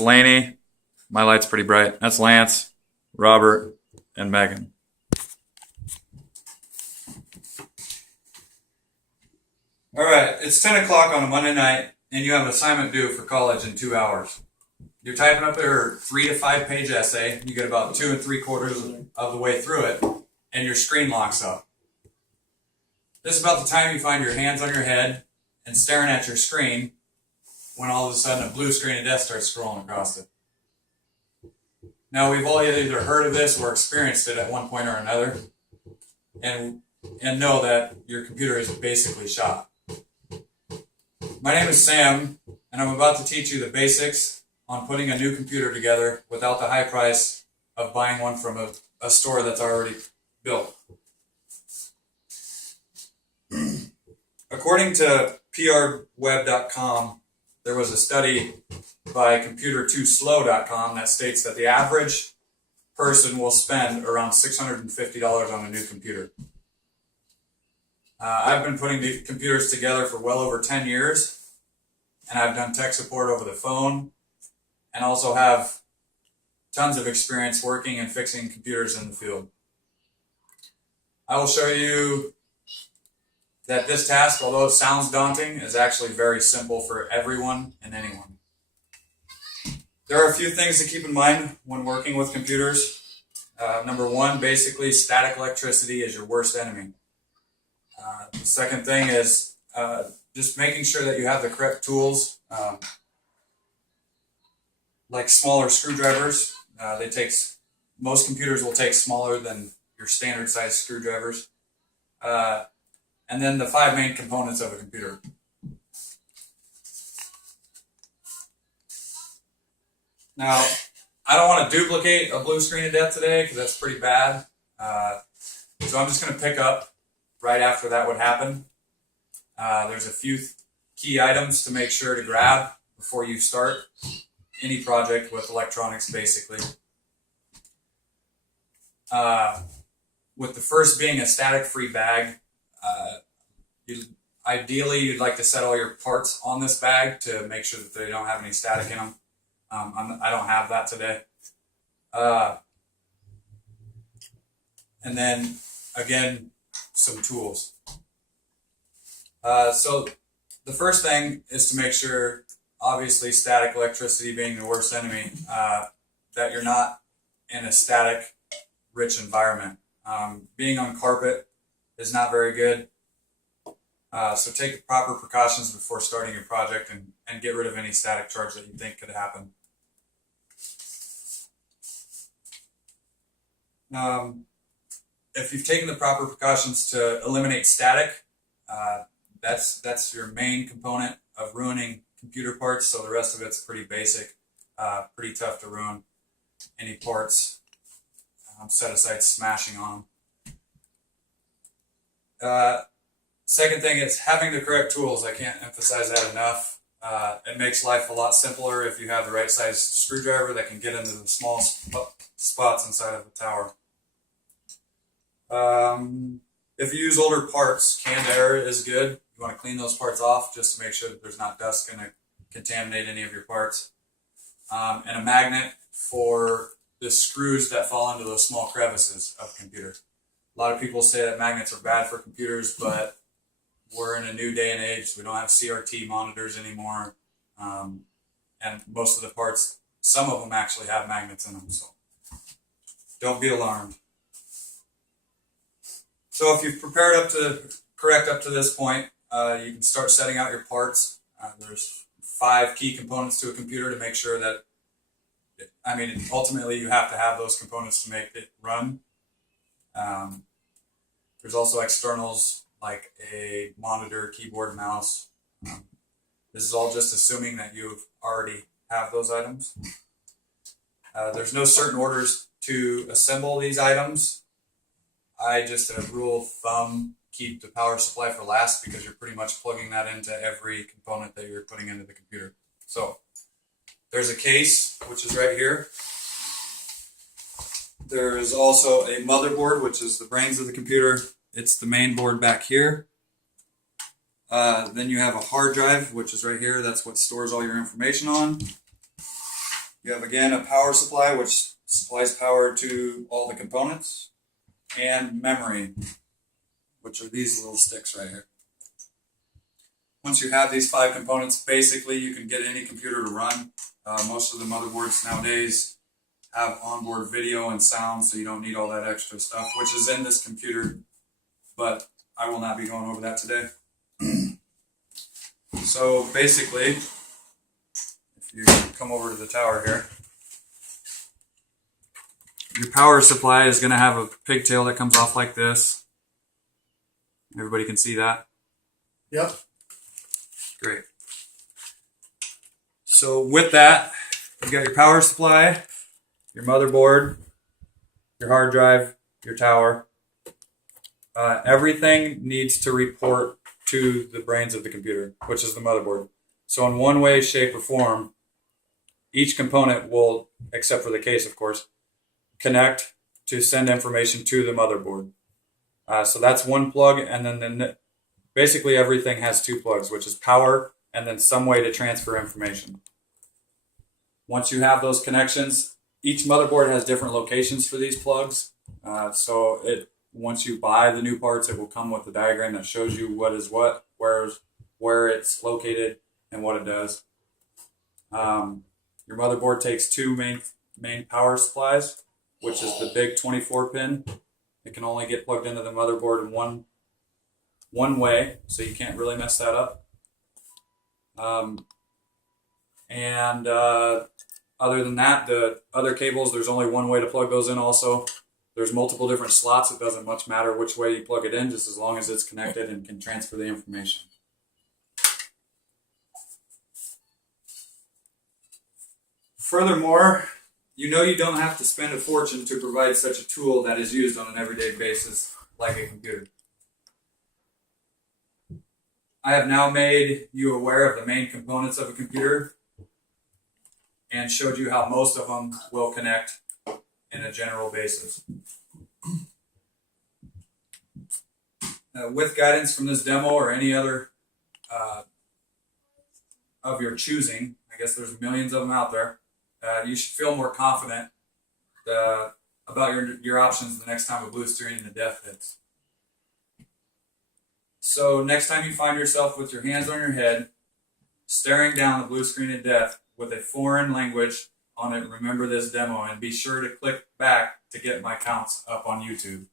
That's Laney. My light's pretty bright. That's Lance, Robert, and Megan. All right, it's 10 o'clock on a Monday night, and you have an assignment due for college in 2 hours. You're typing up your 3 to 5 page essay. You get about 2 3/4 of the way through it, and your screen locks up. This is about the time you find your hands on your head and staring at your screen when all of a sudden a blue screen of death starts scrolling across it. Now, we've all either heard of this or experienced it at one point or another, and know that your computer is basically shot. My name is Sam, and I'm about to teach you the basics on putting a new computer together without the high price of buying one from a store that's already built. According to prweb.com, there was a study by computer2slow.com that states that the average person will spend around $650 on a new computer. I've been putting the computers together for well over 10 years, and I've done tech support over the phone, and also have tons of experience working and fixing computers in the field. I will show you that this task, although it sounds daunting, is actually very simple for everyone and anyone. There are a few things to keep in mind when working with computers. Number one, basically, static electricity is your worst enemy. The second thing is just making sure that you have the correct tools, like smaller screwdrivers. Most computers will take smaller than your standard size screwdrivers. And then the 5 main components of a computer. Now, I don't want to duplicate a blue screen of death today because that's pretty bad. So I'm just going to pick up right after that would happen. There's a few key items to make sure to grab before you start any project with electronics, basically. With the first being a static-free bag. Ideally, you'd like to set all your parts on this bag to make sure that they don't have any static in them. I don't have that today. And then, again, some tools. So the first thing is to make sure, obviously static electricity being the worst enemy, that you're not in a static-rich environment. Being on carpet is not very good. So take the proper precautions before starting your project and get rid of any static charge that you think could happen. If you've taken the proper precautions to eliminate static, that's your main component of ruining computer parts. So the rest of it's pretty basic, pretty tough to ruin any parts, set aside smashing on them. Second thing is having the correct tools. I can't emphasize that enough. It makes life a lot simpler if you have the right size screwdriver that can get into the small spots inside of the tower. If you use older parts, canned air is good. You want to clean those parts off just to make sure that there's not dust going to contaminate any of your parts. And a magnet for the screws that fall into those small crevices of the computer. A lot of people say that magnets are bad for computers, but we're in a new day and age. We don't have CRT monitors anymore. And most of the parts, some of them actually have magnets in them. So don't be alarmed. So if you've prepared correct up to this point, you can start setting out your parts. There's 5 key components to a computer to make sure that, ultimately you have to have those components to make it run. There's also externals like a monitor, keyboard, mouse. This is all just assuming that you already have those items. There's no certain orders to assemble these items. I just, a rule of thumb, keep the power supply for last because you're pretty much plugging that into every component that you're putting into the computer. So there's a case, which is right here. There is also a motherboard, which is the brains of the computer. It's the main board back here. Then you have a hard drive, which is right here. That's what stores all your information on. You have again a power supply which supplies power to all the components, and memory, which are these little sticks right here. Once you have these 5 components, basically you can get any computer to run. Most of the motherboards nowadays have onboard video and sound, so you don't need all that extra stuff, which is in this computer, but I will not be going over that today. So basically, if you come over to the tower here, your power supply is going to have a pigtail that comes off like this. Everybody can see that? Yep. Great. So with that, you got your power supply, your motherboard, your hard drive, your tower. Everything needs to report to the brains of the computer, which is the motherboard. So in one way, shape, or form, each component will, except for the case, of course, connect to send information to the motherboard. So that's one plug, and then basically everything has 2 plugs, which is power and then some way to transfer information. Once you have those connections, each motherboard has different locations for these plugs. Once you buy the new parts, it will come with a diagram that shows you what is what, where it's located, and what it does. Your motherboard takes 2 main power supplies, which is the big 24-pin. It can only get plugged into the motherboard in one way, so you can't really mess that up. Other than that, the other cables, there's only one way to plug those in also. There's multiple different slots. It doesn't much matter which way you plug it in, just as long as it's connected and can transfer the information. Furthermore, you know you don't have to spend a fortune to provide such a tool that is used on an everyday basis like a computer. I have now made you aware of the main components of a computer and showed you how most of them will connect in a general basis. With guidance from this demo or any other of your choosing, I guess there's millions of them out there, you should feel more confident about your options the next time a blue screen of death hits. So next time you find yourself with your hands on your head, staring down the blue screen of death with a foreign language on it, remember this demo and be sure to click back to get my counts up on YouTube.